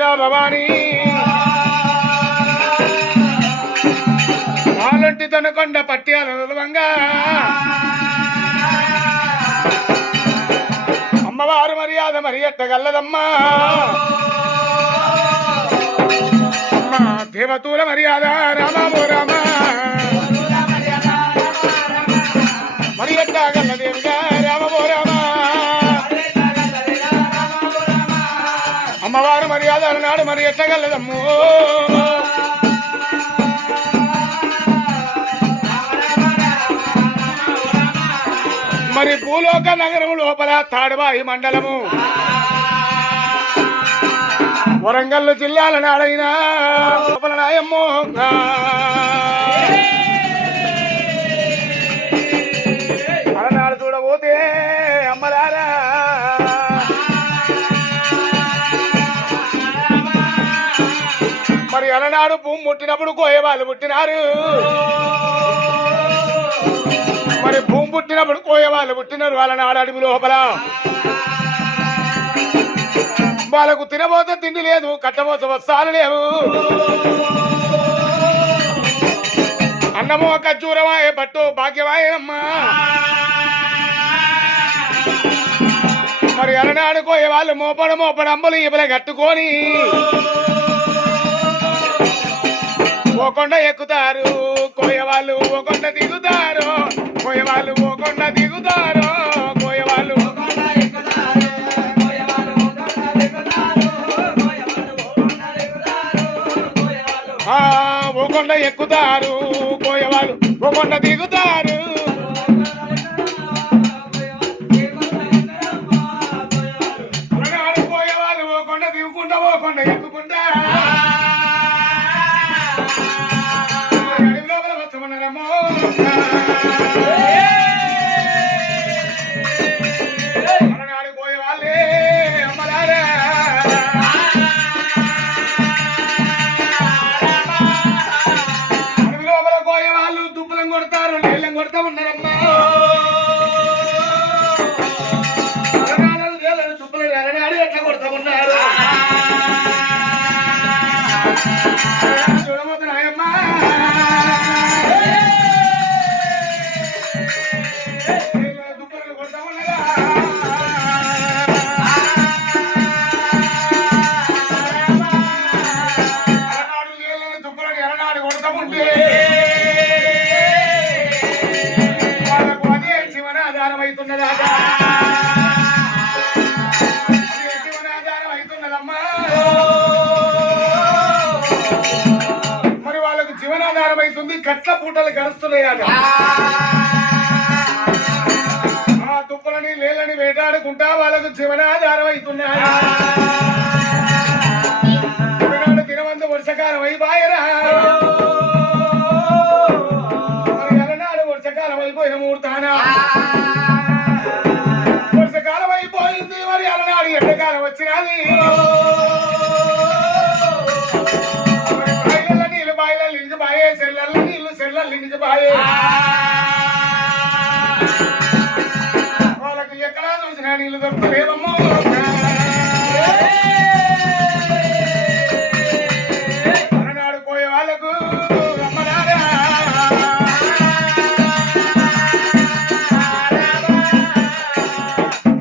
గంగా భవానీ ఆలంటి తనకొండ పట్యాల నిలవంగా అమ్మవారు మర్యాద మరి ఎట్టగల్లదమ్మా అమ్మా దేవతూల మర్యాద రామాబో రామ మరి ఎట్టగల్లదేవిగా రామబో రామ అమ్మవారు మర్యాద నాడు మరి ఎట్టగల్లదమ్మో మరి భూలోక నగరం లోపల తాడుబాయి మండలము వరంగల్ జిల్లాల నాడైన లోపల నాయమ్మో అలనాడు చూడబోతే అమ్మలారా మరి అలనాడు భూమి ముట్టినప్పుడు కోయవాళ్ళు పుట్టినారు మరి భూమి పుట్టినప్పుడు కోయవాళ్ళు పుట్టినారు అలనాడు అడవి లోపల వాళ్ళకు తినబోతే తిండి లేదు కట్టబోతే వస్తాలు లేవు అన్నమో ఖర్జూరమాయే పట్టు భాగ్యమాయమ్మా మరి అలనాడు కోయవాళ్ళు మోపడ అంబలు ఇబల కట్టుకొని ఓ కొండ ఎక్కుతారు కోయవాళ్ళు ఓ కొండ దిగుతారు కోయవాళ్ళు ఓ కొండ దిగుతారు కోయవాళ్ళు ఓ కొండ ఎక్కుతారు కోయవాళ్ళు ఓ కొండ దిగుతారు కోయవాళ్ళు ఓ కొండ దిగుకుంటా ఓ కొండ ఎక్కుకుంటా అలనాడు కోయవాళ్ళే అమ్మలారా అడవి లోపల కోయవాళ్ళు దుబ్బలం కొడతారు నీళ్ళం కొడతా ఉన్నారమ్మా అలనాడు దుబ్బలు అలనాడు ఎట్లా కొడతా ఉన్నారు చూడబోతున్నాయమ్మా మరి వాళ్ళకు జీవనాధారం అవుతుంది కట్ల పూటలు గడుస్తున్నాయట ఆ తుప్పలని లేలని వేటాడుకుంటా వాళ్ళకు జీవనాధారం అవుతున్నాయి దినవంత వర్షకాలం అయిపోయరా మరి అలనాడు వర్షకాలం అయిపోయిన ముహూర్తానా వర్షకాలం అయిపోయింది మరి అలనాడు ఎండకాలం వచ్చినది బాయిల నీళ్ళు బాయిల లింగి బాయే సెల్లల్ల నీళ్లు సెల్ల లింగి బాయే వాళ్ళకు ఎక్కడా చూసినా నీళ్లు దొరుకుతలేవమ్మో అలనాడు పోయే వాళ్ళకు అమ్మలారా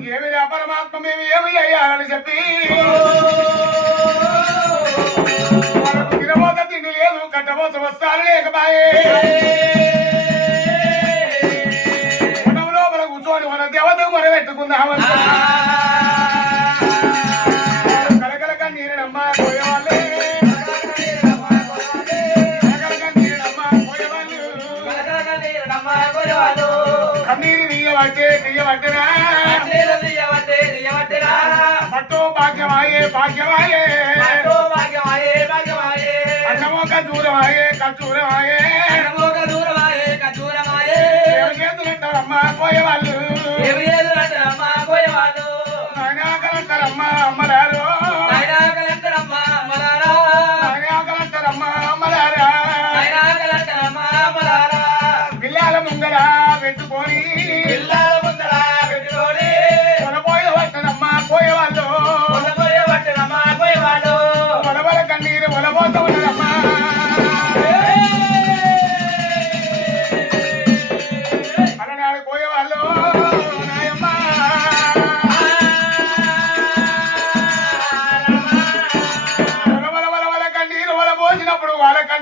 ఏమి పరమాత్మ మేము ఏమి అయ్యాలని చెప్పి వాళ్ళకు తినబోత తిండి లేదు కట్టబోత వస్తారు లేకబాయే మనం లోపల కూర్చొని మన దేవతకు మనం పెట్టుకుందామని కలకల కన్నీరమ్మా పోయేవాళ్ళే కన్నీరు తీయబట్టినా పట్టు భాగ్యమాయే భాగ్యమాయే అన్నమో ఖర్జూరమాయే ఖర్జూరమాయే చేతులంటారమ్మా పోయేవాళ్ళు నాయనాకలంటారమ్మా అమ్మలారు నాయనాకలంటారమ్మా అమ్మలారా పిల్లల ముంగడ పెట్టుకొని పోయేవాళ్ళు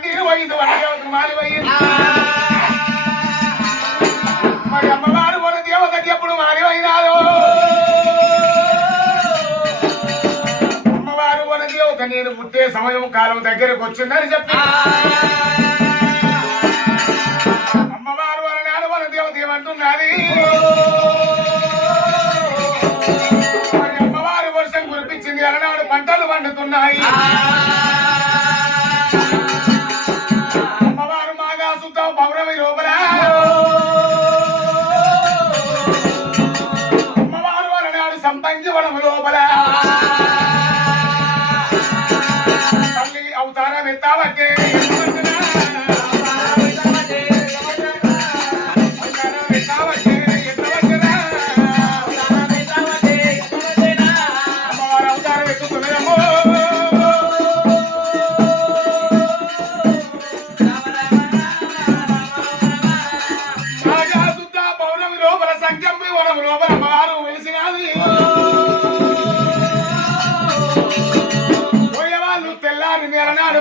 తీరు పోయింది వనదేవతకు మారిపోయింది మరి అమ్మవారు వనదేవతకి ఎప్పుడు మారిపోయినారో అమ్మవారు వనదేవత నేను పుట్టే సమయం కాలం దగ్గరకు వచ్చిందని చెప్పి అమ్మవారు వననాడు వనదేవత ఏమంటున్నది మరి అమ్మవారు వర్షం కురిపించింది అలనాడు పంటలు పండుతున్నాయి అమ్మవారు మాగా సుత పౌర్ణమి లోపల అమ్మవారు అలనాడు సంపంగి వనము లోపల తల్లి అవతారం ఎత్తావట్టే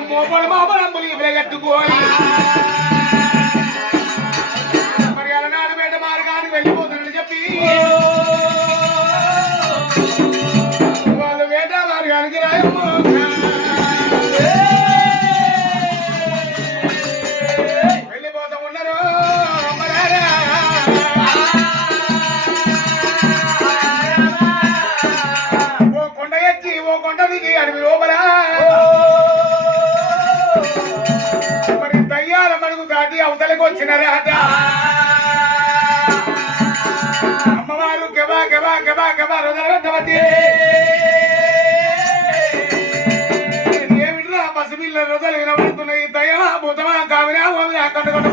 మోపడు మోపడంబులు ఇవ్వగట్టుకోని మరి అలనాడు బయట మార్గానికి వెళ్ళిపోతానని చెప్పి వాళ్ళు వేట మార్గానికి వెళ్ళిపోతా ఉన్నారు ఓ కొండ ఎత్తి ఓ కొండ దిగి అడవి లోపల అవతలకు వచ్చినారట అమ్మవారు గబా గబా గబా గబా రోజులవతి ఏమిట్రా పసిపిల్ల రోజులు వినబడుతున్నాయి దయమా భూతమా కావినా ఓమినా కట్టుకొట్టు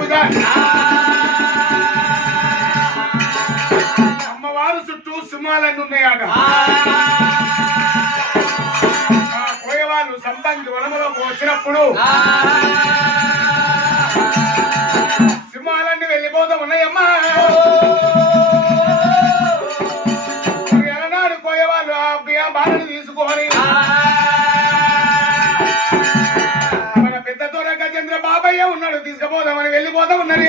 అమ్మవారు చుట్టూ సింహాలన్నీ ఉన్నాయట పోయేవాళ్ళు సంబంధి వనములోకి వచ్చినప్పుడు సింహాలన్నీ వెళ్ళిపోతా ఉన్నాయమ్మా ఎలనాడు పోయేవాళ్ళు ఆ బాలను తీసుకొని మన పెద్ద తోర గజేంద్ర బాబయ్య ఉన్నాడు తీసుకుపోదామని వెళ్ళిపోతా ఉన్నారు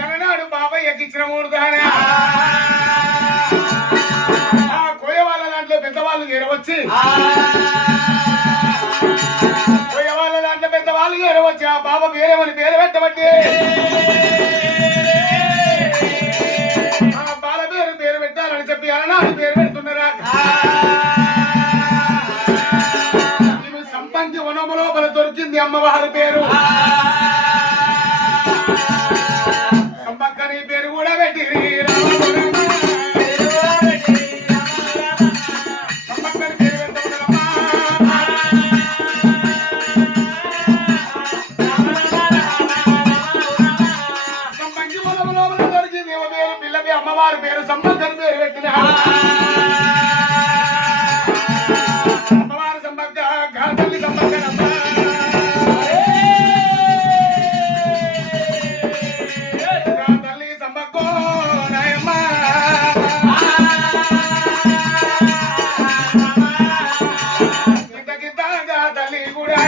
ఎలనాడు బాబయ్యకి ఇచ్చిన మూడుగానే ఆ కోయ వాళ్ళ దాంట్లో పెద్దవాళ్ళు చేరవచ్చి పెద్దవాళ్ళు వచ్చి ఆ బాబా పేరేమని పేరు పెట్టబట్టి ఆ బాల పేరు పెట్టాలని చెప్పి అలనాడు పేరు పెడుతున్నారా ఇవి సంపంగి వనము లోపల దొరికింది అమ్మవారి పేరు సంపక్కని పేరు కూడా పెట్టి సంపక్కని పేరు పెట్టమ్మా అమ్మవారి పేరు సంపక్కని పేరు పెట్టిన అమ్మవారి సంపక్క తల్లి సంపక్కనమ్మ తల్లి సంపక్కో నాయమ్మ ఇంతకింత తల్లి కూడా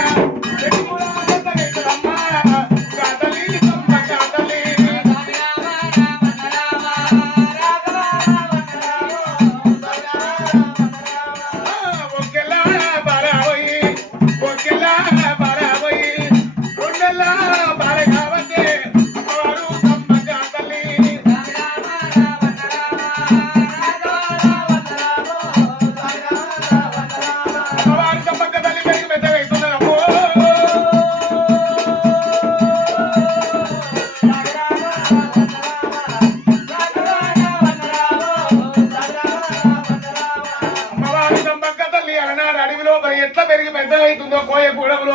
ఎట్లా పెరిగి పెద్దగైతుందో కోయ గూడములో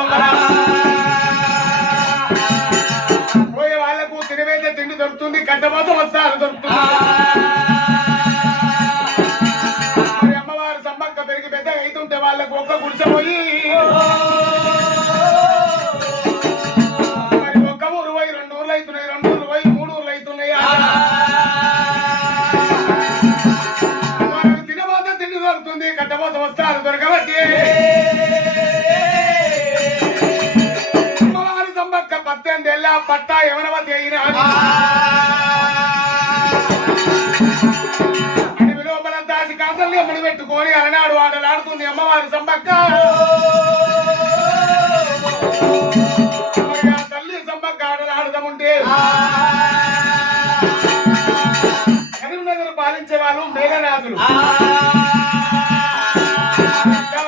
కోయ వాళ్లకు తినవేద తిండి దొరుకుతుంది కట్టబోత వస్తారు దొరుకుతుంది అమ్మవారు సంబక్క పెరిగి పెద్దగా అవుతుంటే వాళ్ళకు ఒక్క గుడిసెపోయి మరి ఒక్క ఊరు పోయి 2 ఊర్లు అవుతున్నాయి 2 ఊర్లు పోయి 3 ఊర్లు అవుతున్నాయి తినబోత తిండి దొరుకుతుంది కట్టబోత వస్తారు దొరకబట్టి యవనవతి అయినాది అడవి లోపల దాసి కాసల్ని అమ్మడి పెట్టుకొని అలనాడు ఆటలాడుతుంది అమ్మవారి సంబక్క తల్లి సంబక్క ఆటలాడుతాముంటే కరీంనగర్ పాలించే వాళ్ళు మేఘరాజులు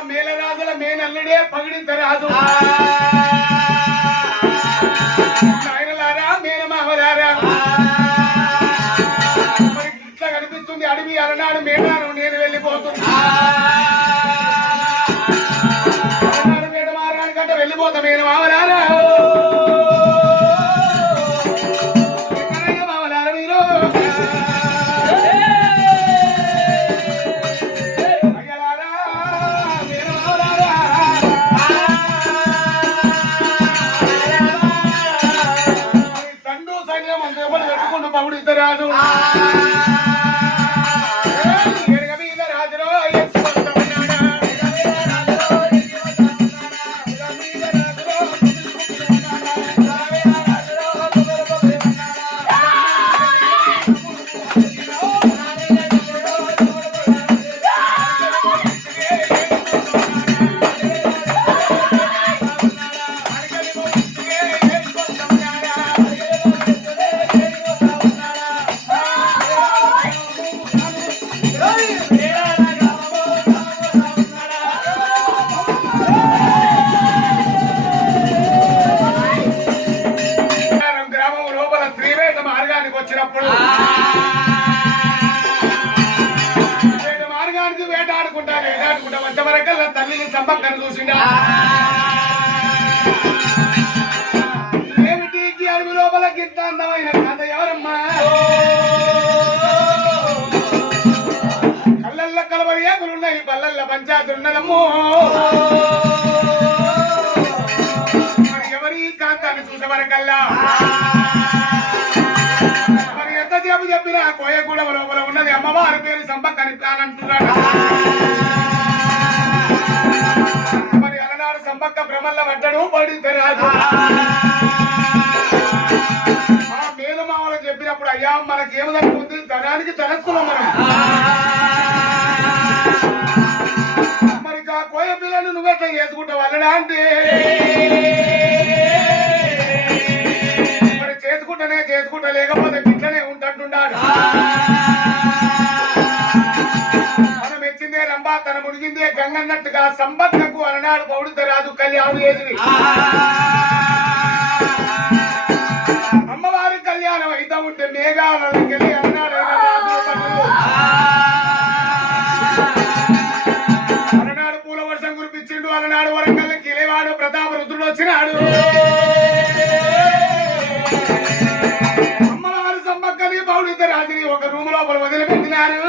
మేళరాజుల మేనల్లుడే పగిడింత రాజు ఆయనలారా మేనమావలారా మరి ఇట్లా కనిపిస్తుంది అడవి అలనాడు మేడాను నేను వెళ్ళిపోతున్నా అలనాడు మేడమారానికంటే వెళ్ళిపోతా మేనమావలారా మావలారా మీరు రాజు మీద రాజులో వచ్చినప్పుడు మార్గానికి వేటాడుకుంటా వచ్చేవరకల్లా తల్లిని సంపక్కను చూసిండా ఏమిటి అడవి లోపల గిత్త అందమైన కథ ఎవరమ్మా కళ్ళల్ల కలవరి ఏకులున్నాయి పల్లెల్ల పంచాయతీలున్నదమ్మో మరి ఎవరి కాంతాన్ని చూసేవరకల్లా చెప్పిన కోయగూడెం లోపల ఉన్నది అమ్మవారి పేరు సంబక్క అని అంటున్నాడు మరి అలనాడు సంబక్క భ్రమల్ల పడ్డాడు పడింది రాజు ఆ మేలుమామలు చెప్పినప్పుడు అయ్యా మనకేమనుకుంది ధనానికి తనస్కులం మనం మరి ఆ కోయ పిల్లని నువ్వెట్లా చేసుకుంటావు అల్లడా అంటే మరి చేసుకుంటా లేకపోతే ఇట్లనే ఉంటుంటాడు మనం మెచ్చిందే రంభా తన మునిగిందే గంగన్నట్టుగా సంబక్కకు అలనాడు పౌడిత రాజు కళ్యాణం చేసింది అమ్మవారి కళ్యాణం అయితే ఉంటే మేఘాలకి అలనాడు అలనాడు పూల వర్షం కురిపించిండు అలనాడు వరంగల్కి ఇలేవాడు ప్రతాప రుద్రుడు వచ్చినాడు పౌడిత రాజుని ఒక రూమ్ లోపల వదిలిపెట్టినారు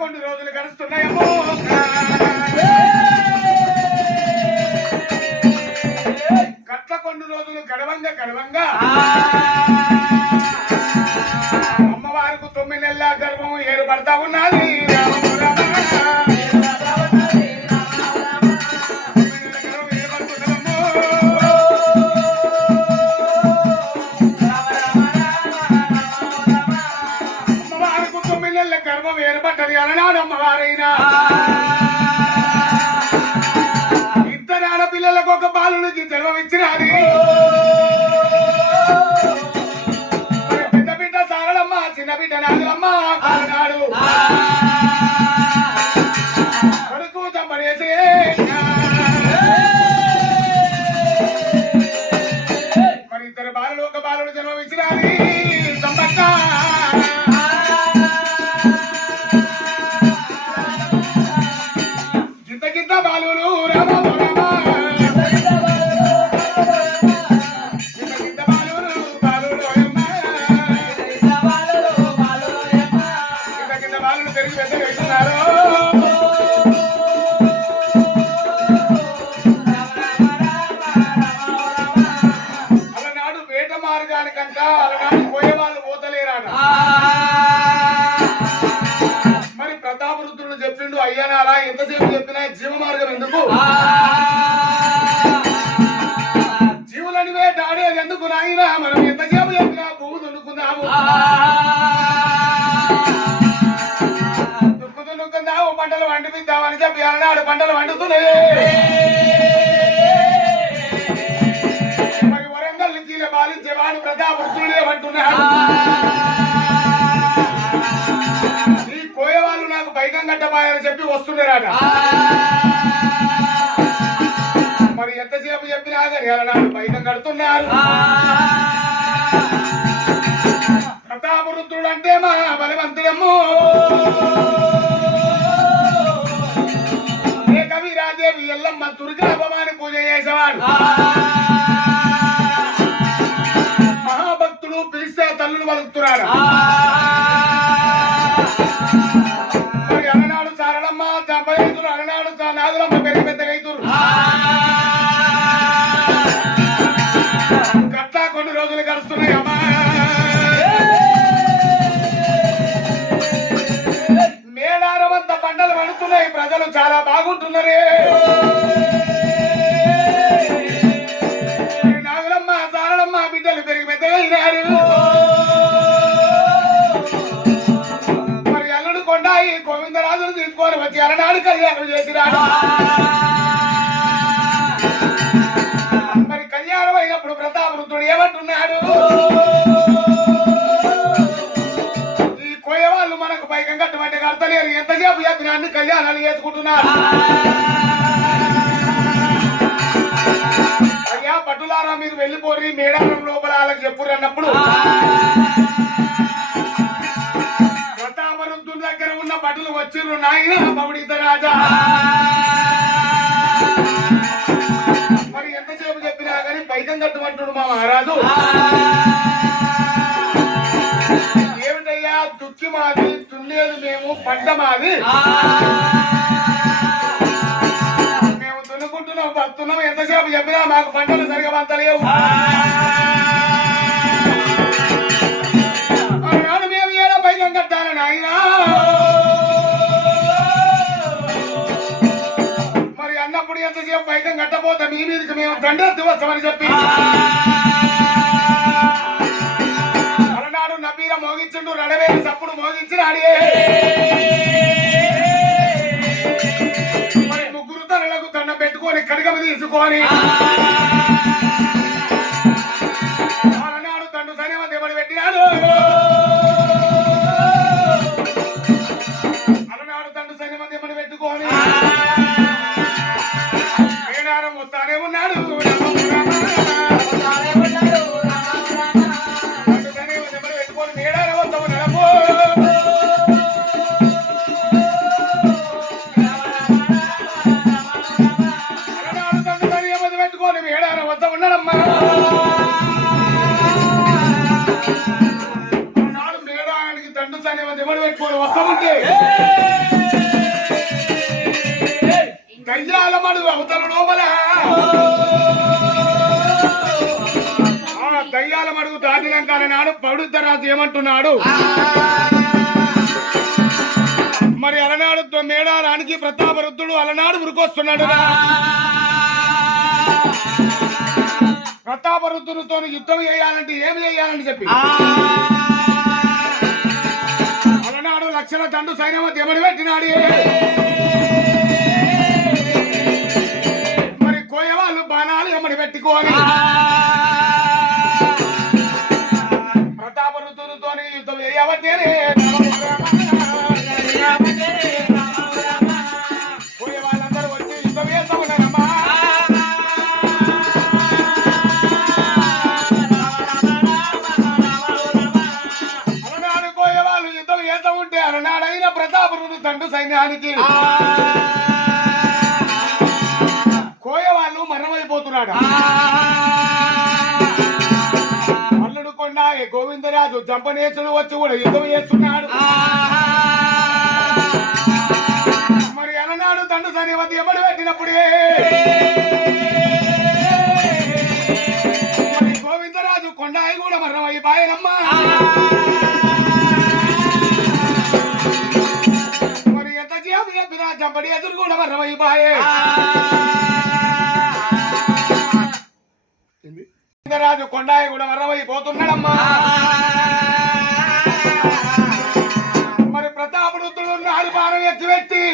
కొన్ని రోజులు గడుస్తున్నాయేమో గట్ల కొన్ని రోజులు గడవంగా అమ్మవారికి 9 నెలల గర్భం ఏర్పడతా ఉన్నది గర్భం ఏర్పడ్డది అలనాడు అమ్మవారైనా ఇద్దరు ఆడపిల్లలకు ఒక బాలునికి జన్మం ఇచ్చినది పెద్ద బిడ్డ సారలమ్మ చిన్న బిడ్డ నాగలమ్మ కాలనాడు కొడుకు చంపడేసే మరి ఇద్దరు బాలుడు ఒక బాలుడు జన్మం ఇచ్చినది సంబక్క బాలులు పెరిగి పెద్ద వెళ్తున్నారు అలనాడు వేట మార్గానికంట అలనాడు పోయే వాళ్ళు పోతలేరాట మరి ప్రతాప రుద్రుడు చెప్పిండు అయ్యానారా ఎంతసేపు చెప్పినా జీవ మార్గం ఎందుకు దుక్కు దున్నుకుందాము పంటలు వండిపిద్దామని చెప్పి అన్నాడు పంటలు వండుతున్నాయి మరి వరంగల్ నుంచి బాలించేవాడు ప్రతాపరుద్రుడే అంటున్నాడు ఈ కోయవాళ్ళు నాకు పైకం కట్టబాయని చెప్పి వస్తున్నారట మరి ఎంతసేపు చెప్పినా కానీ అలనాడు పైకం కడుతున్నారు ప్రతాపరుద్రుడు అంటే మా బలవంతుడమ్ము ఏ కవిరాదేవి ఎల్లమ్మ దుర్గాభవాని పూజ చేసేవాడు మహాభక్తుడు పిలిస్తే తల్లులు పలుకుతున్నాడు మరి అలనాడు సారళమ్మ చంపరైతులు అలనాడు నాగులమ్మ పెద్ద పెద్ద రైతులు గట్లా కొన్ని రోజులు గడుస్తున్నాయి అమ్మా మేడారమంత పంటలు పడుతున్నాయి ప్రజలు చాలా బాగుంటున్నారే నాగులమ్మ సారళమ్మ బిడ్డలు పెరిగి పెద్దగా అయినారు మరి అల్లుడు కొండాయి గోవిందరాజును తీసుకొని వచ్చి అలనాడు కళ్యాణం చేసినాడు మరి కళ్యాణం అయినప్పుడు ప్రతాపరుద్రుడు ఏమంటున్నాడు ఈ కోయవాళ్ళు మనకు పైకం కట్టమంటే కడతలేరు ఎంతసేపు చెప్పిన అన్ని కళ్యాణాలు చేసుకుంటున్నారు అయ్యా పట్టులారా మీరు వెళ్ళిపోరి మేడారం లోపల వాళ్ళకి చెప్పురు అన్నప్పుడు ప్రతాపరుద్రుడి దగ్గర ఉన్న భటులు వచ్చిర్రు నాయన పౌడిత రాజా మరి ఎంతసేపు చెప్పినా కానీ పైకం కట్టమంటుడు మా మహారాజు ఏమిటయ్యా దుక్కి మాది దున్నేది మేము పంట మాది మేము దున్నుకుంటున్నాం పడుతున్నాం ఎంతసేపు చెప్పినా మాకు పంటలు సరిగా పంతలేవు అన్నాడు మేము ఏదో పైకం కట్టాలని ఆయన మరి అన్నప్పుడు ఎంతసేపు పైకం కట్టబోతే మీ మీదకి మేము దండెత్తి వస్తామని చెప్పి అలనాడు నబీర మోగించుండు రడవేలు సప్పుడు మోగించినాడే మరి ముగ్గురు తనలకు దండం పెట్టుకొని కడిగమ తీసుకొని అలనాడు తండ్రి సనిమ దెబ్బలు పెట్టినాడు అలనాడు తండ్రి సనిమ దెబ్బలు పెట్టుకొని మేడారం వస్తానే ఉన్నాడు పెట్టుకొని మేడారం వస్తాము నడపో అలనాడు తండ్రి సనిమ పెట్టుకొని మేడారం వద్ద ఉన్నాడమ్మా నాడు మేడారానికి తండ్రి సనిమ దెబ్బలు పెట్టుకొని వస్తామంటే దయ్యాల మడుగు అవతల లోపల దయ్యాల మడుగు దాటినాక నాడు పౌడితరాజు ఏమంటున్నాడు మరి అలనాడు మేడారానికి ప్రతాపరుద్రుడు అలనాడు ఉరికొస్తున్నాడు ప్రతాపరుద్రునితో యుద్ధం చేయాలంటే ఏమి చేయాలని చెప్పి అలనాడు లక్షల దండు సైన్యం దెబ్బలు పెట్టినాడు మరి కోయవాళ్ళు బాణాలు ఎమ్మడి పెట్టుకోని ప్రతాపరుద్రునితో యుద్ధం చేయబట్టేనే కోయవాళ్ళందరూ వచ్చి యుద్ధం చేస్తామన్నారమ్మా అలనాడు కోయవాళ్ళు యుద్ధం చేస్తా ఉంటే అలనాడైన ప్రతాపరుడు తండ్రి సైన్యానికి కోయవాళ్ళు మరణమైపోతున్నాడు అల్లుడు కొండ గోవిందరాజు జంపనేసుడు వచ్చి కూడా యుద్ధం చేస్తున్నాడు మరి అలనాడు తండ్రి సన్నివతి ఎమ్మడి పెట్టినప్పుడే మరి గోవిందరాజు కొండాయి కూడా మరణమైపోయానమ్మా మరి ఎంత చెప్పినా జంపడి ఎదురు కూడా మరణమైపోయే రాజు కొండాయి కూడా మరణమైపోతున్నాడమ్మా బొక్కి పెట్టి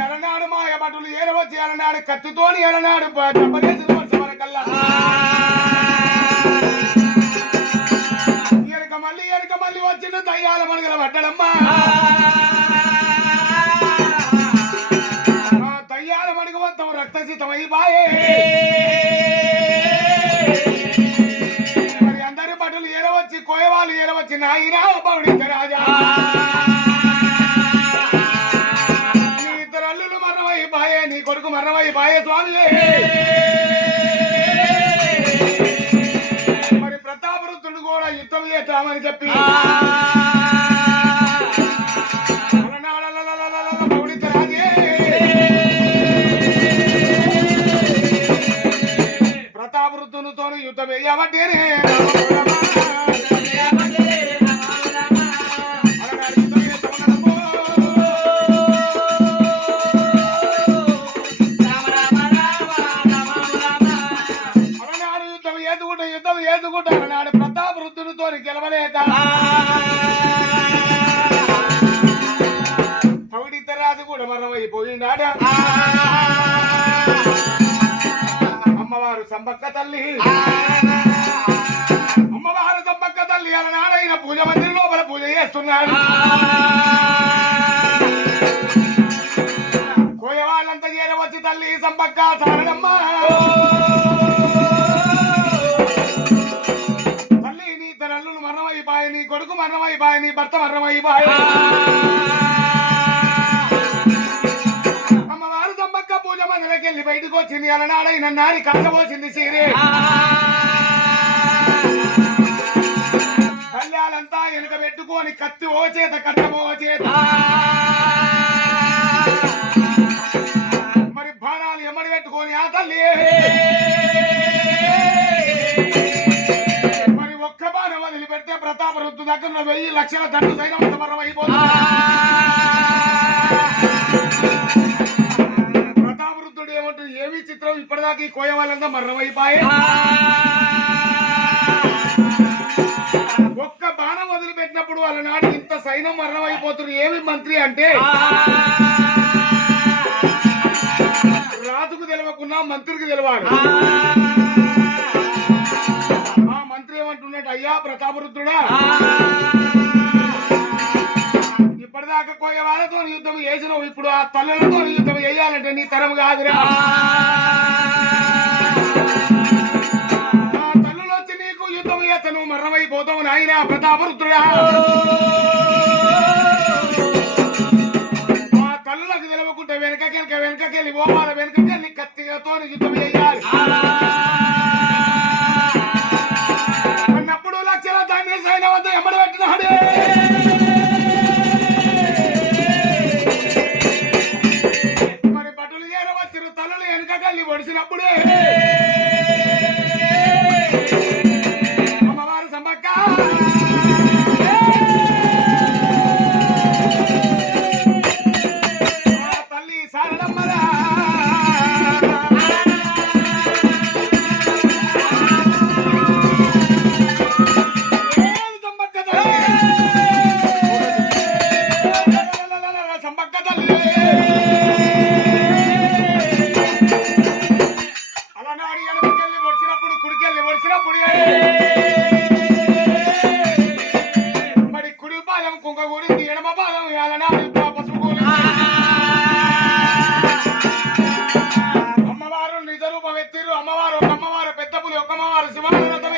అలనాడు మాయ భటులు ఏరవచ్చి అలనాడు కత్తితోని అలనాడు దెబ్బలేసిన వర్షం వరకల్లా ఎనక మళ్ళీ వచ్చిన దయ్యాల మనుగల పడ్డడమ్మా దయ్యాల మనుగ మొత్తం రక్తసితమైపాయే మరి అందరి భటులు ఏరవచ్చి కోయవాళ్ళు ఏరవచ్చి నాయనా పౌడించ రాజా నీ ఇద్దరు అల్లులు మరణమైపాయే నీ కొడుకు మరణమైపాయే స్వామి మరి ప్రతాపరుద్రుడు కూడా యుద్ధం చేస్తామని చెప్పి పౌడించ రాజే ప్రతాపరుద్రునితో యుద్ధం వేయబట్టేనే ఏదుకుంటాడు ప్రతాప వృద్ధునితో గెలవలేక పౌడితరాజు కూడా మరణమైపోయిందాట అమ్మవారు సంబక్క తల్లి అమ్మవారు సంబక్క తల్లి అలనాడైన పూజ మందిరం లోపల పూజ చేస్తున్నాడు కోయ వాళ్ళంతా చేరవచ్చి తల్లి సంబక్క సారడమ్మ నీ కొడుకు మరణమైపాయ నీ భర్త మరణమైపాయ అమ్మవారు సంబక్క పూజ మందిరకి వెళ్ళి బయటకు వచ్చింది అలనాడైన నారి కష్టపోసింది సీరే కళ్యాణంతా వెనుక పెట్టుకొని కత్తి ఓ చేత కట్టమో చేత మరి బాణాలు ఎమ్మడి పెట్టుకొని ఆ తల్లి వదిలిపెడితే ప్రతాపరుద్దు దగ్గర 1000 లక్షల దండు సైన్యం మరణమైపోతుంది ప్రతాపరుద్దుడు ఏమంటుంది ఏమి చిత్రం ఇప్పటిదాకా ఈ కోయ వాళ్ళంతా మరణమైపోయి ఒక్క బాణం వదిలిపెట్టినప్పుడు వాళ్ళ నాడు ఇంత సైన్యం మరణమైపోతుంది ఏమి మంత్రి అంటే రాజుకు తెలవకున్నా మంత్రికి తెలవాలి ఏమంటున్నాడు అయ్యా ప్రతాపరుద్రుడా ఇప్పటిదాకా కోయ వాళ్ళతో యుద్ధం చేసినావు ఇప్పుడు ఆ తల్లులతో యుద్ధం చేయాలంటే నీ తరం కాదురా ఆ తల్లులు వచ్చి నీకు యుద్ధం చేస్తా నువ్వు మరణమైపోతావు నాయనా ప్రతాపరుద్రుడా ఆ తల్లులకు తెలవకుంటే వెనకకెళ్ళి పోవాలి వెనకకెళ్ళి కత్తితో యుద్ధం చేయాలి సైన్యవంతా ఎమ్మడి పెట్టినాడు మరి భటులు చేరవచ్చిన తలలు వెనకకెళ్ళి ఒడిసినప్పుడే అమ్మవారు సంబక్క తల్లి సారడమ్మరా మరి కుడి పాదం కుంక గురించి ఎడమ పాదం పసుపు అమ్మవారు నిజ రూపం ఎత్తిరు అమ్మవారు ఒక అమ్మవారు పెద్ద పులి ఒక అమ్మవారు శివారథం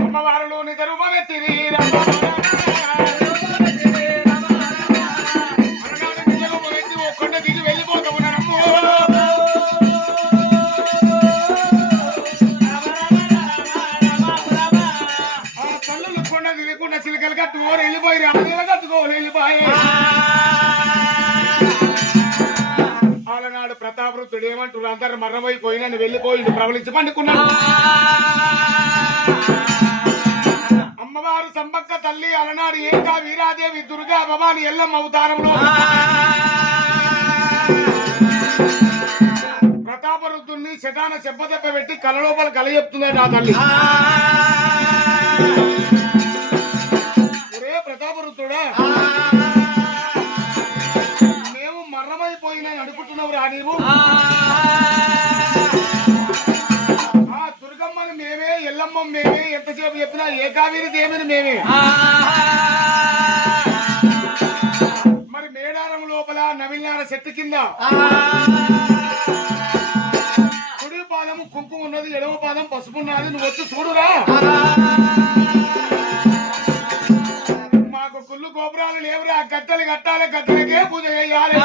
అమ్మవారులు నిజ రూపం ఎత్తిరి కొండ దిగి వెళ్ళిపోతూ ఉన్నారమ్మ చిలకలు కట్టు ఓరు వెళ్ళిపోయి అడవిలో కట్టుకోవాలి వెళ్ళిపోయి ఆలనాడు ప్రతాపరుద్రుడు ఏమంటారు అందరు మరణమైపోయినని వెళ్ళిపోయి ప్రబలించి పండుకున్నాడు అమ్మవారు సంబక్క తల్లి అలనాడు ఏకా వీరాదేవి దుర్గా భవాని ఎల్లమ్మ అవతారంలో ప్రతాపరుద్రుడిని నీ శటాన చెప్పదెప్ప పెట్టి కళ్ళ లోపల కల చెప్తున్నాడు ఆ తల్లి. ఒరే ప్రతాపరుతుడా, మేము మర్రమైపోయినా అనుకుంటున్నావు రా నీవు. ఆ దుర్గమ్మని మేమే, ఎల్లమ్మ మేమే, ఎంతసేపు చెప్పినా ఏకావీరి దేవిని మేమే. మరి మేడారం లోపల నవిలినార చెట్టు కింద కుడి పాదము కుంకుమ ఉన్నది, ఎడమ పాదం పసుపు ఉన్నది. నువ్వు వచ్చి చూడురా. మాకు కుళ్ళు గోపురాలు లేవురా, గద్దలు కట్టాలి, గద్దలకే పూజ చేయాలి.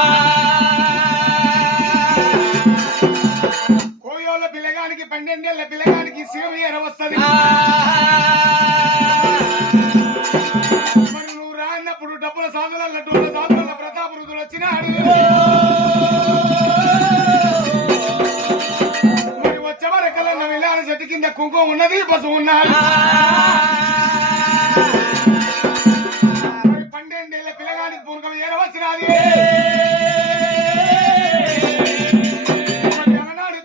కోయోళ్ళ పిల్లగానికి 12 ఏళ్ల పిల్లగానికి శివ ఎర వస్తుంది. మరి నువ్వు రాన్నప్పుడు డబ్బుల సాధుల డోళ్ళ సాధుల ప్రతాప రుదులు వచ్చినాడు. మరి వచ్చే వరకల్లా వెళ్ళాలి, చెట్టు కింద కుంకుమ ఉన్నది, పసుపు ఉన్నది. మరి 12 ఏళ్ల పిల్లగానికి పూనకం ఎర వచ్చినది.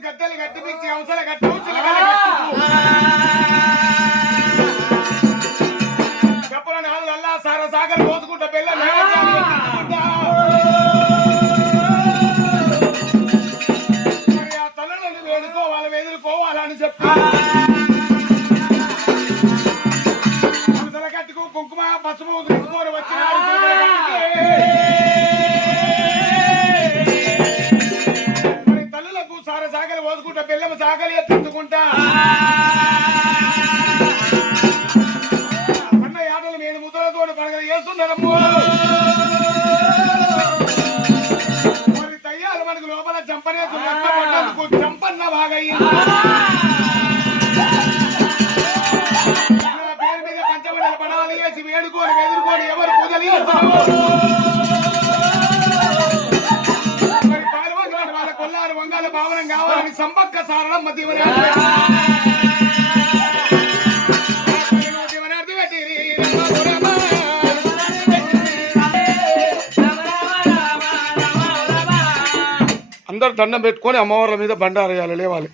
గద్దలు గట్టిపించి అవసర గట్టు చెప్పల నాలుగు అల్లా సార సాగర్ పోసుకుంటా పిల్ల మరి ఆ తల్లులను వేడుకోవాలి, ఎదుర్కోవాలని చెప్పి అవసర గట్టుకు కుంకుమ పసుపు తీసుకొని వచ్చినాడు. సాగలు పోసుకుంటా పిల్లము సాగలి ఎత్తుకుంటా అన్న ఆటలు నేను ముద్దలతో పండుగ చేస్తున్నారమ్ము. మరి తయ్యాలు మనకు లోపల చంపనేసు పడ్డందుకు చంపన్న బాగయ్యి పేరు మీద పంచబడలు పడాలి వేసి వేడుకోని ఎదుర్కొని ఎవరు పూజలు చేస్తారు. కొల్లారు వంగాల భావనం కావాలని సంపక్క సారళమ్మ దీవనార్థి పెట్టి అందరు దండం పెట్టుకొని అమ్మవార్ల మీద బండారేయాలి, లేవాలి.